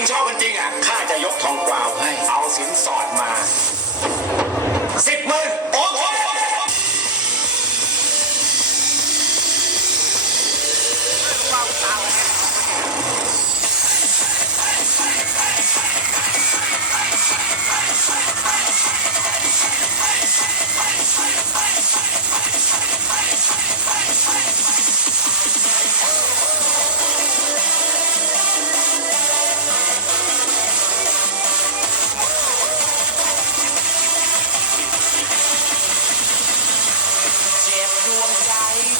งชอบกันจริงอะข้าจะยกทองกวาวให้เอาสินสอดมา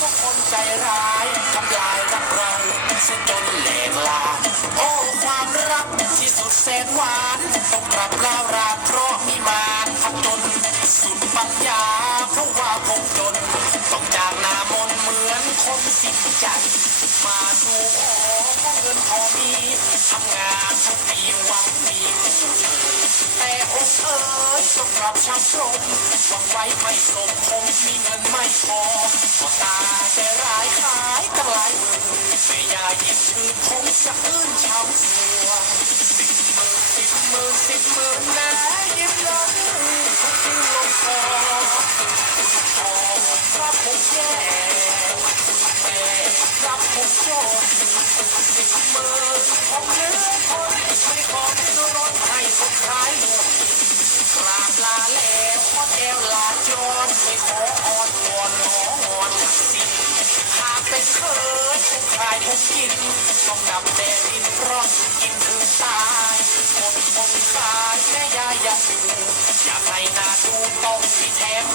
ทุกคนใจร้ายทำลายรักเราเสียจนแหลกลา โอ้ ความรักที่สุดแสนหวานต้องกลับลาวราเพราะมีมาทำจนสุดปัญญาเพราะว่าคงจน ต้องจากหน้ามนเหมือนคนสิ้นใจ มาสู่ขอเพราะเงินพอมีทำงานทั้งปีหวังมีคู่เธอแต่อกเอ๋ย ต้องกลับช้ำตรงหวังไว้ไม่สมคงมีเงินไม่พอพอตาแต่ร้ายขายตั้งหลายหมื่นไม่อยากยิ้มชื่นคงจะอื้นช้ำสัวสิบหมื่นสิบหมื่นสิบหมื่นนะยิ้มล้นทุกทีลงคอขอรับผมแย่แม่รับผมโจรสิบหมื่น ลาแหล้วก็แก้วลาจนไม่ขออ่อนวอนหนออ่อนสิหากเป็นเคยทุกคายทุกกินต้องดับแต่ดินร้อนกินคือตายหมดหมดตายแม่ยายอยากดูอยากให้นาดูต้องมีแถม